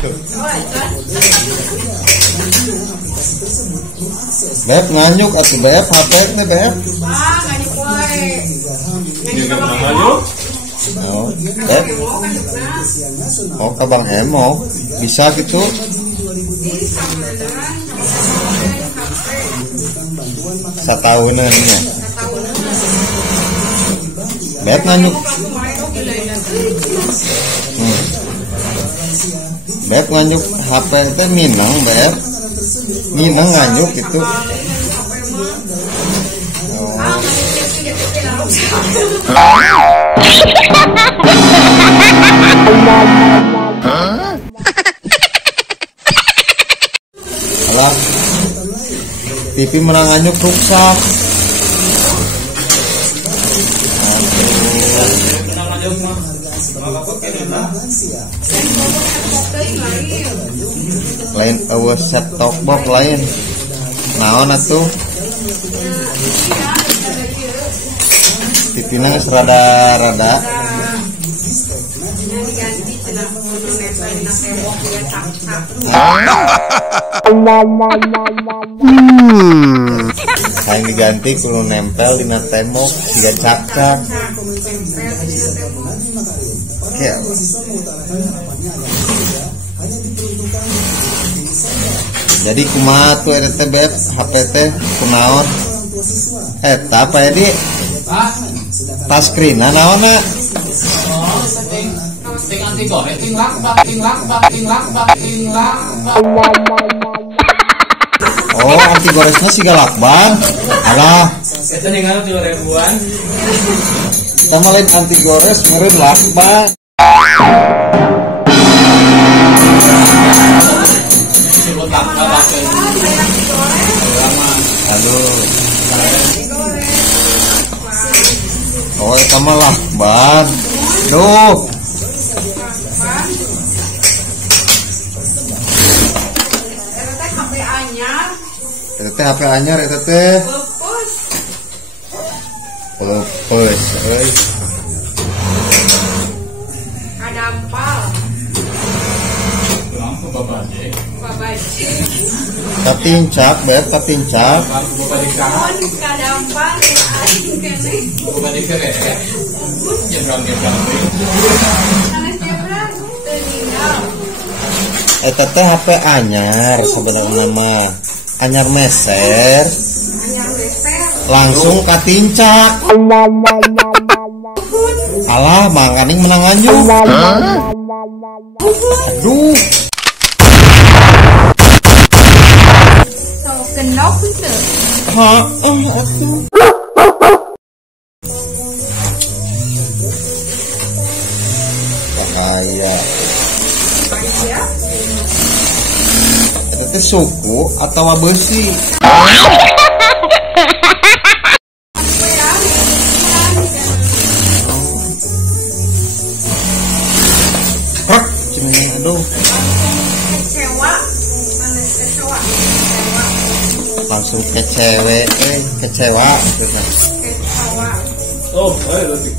Beb nganyuk atuh beb, HP teh beb. Nganyuk wae. Oh, beb. Oh, ka Bang Emo. Bisa gitu. Satahunan nya. Beb nganyuk. Beb nganyuk HP teh Minang beb. Minang nganyuk gitu. Alah, TV menang nganyuk rusak. Lain set top box lain. Naon atuh? TV nang rada-rada. Kain diganti kudu nempel dina tembok siga cakcak. Oke. Jadi kumaha tuh eta teh beb HP teh kunaon? Eta apa ya di? Touchscreen naonna? Oh, anti goresnya siga lakban. Alah. Eta ningali 2000-an. Kita mah lain anti gores meureun lakban. Aduh. Oh, eta mah lakban. Duh. Eta teh HP anyar eta teh. Pepes euy. Kadampal. Lampu babaje. Katincak, beb, katincak. Kadampal aing kene. Babaje kere. Jebrang-jebrang. Eta teh HP anyar sebenarnya mah. Anyar meser. Langsung katincak. Alah, mangkaning menang anjung. Aduh. Gendok gitu. Atuh. Bahaya. Itu suku atau besi? Hah, cuma aduh. Langsung kecewa. Oh, ayo lebih.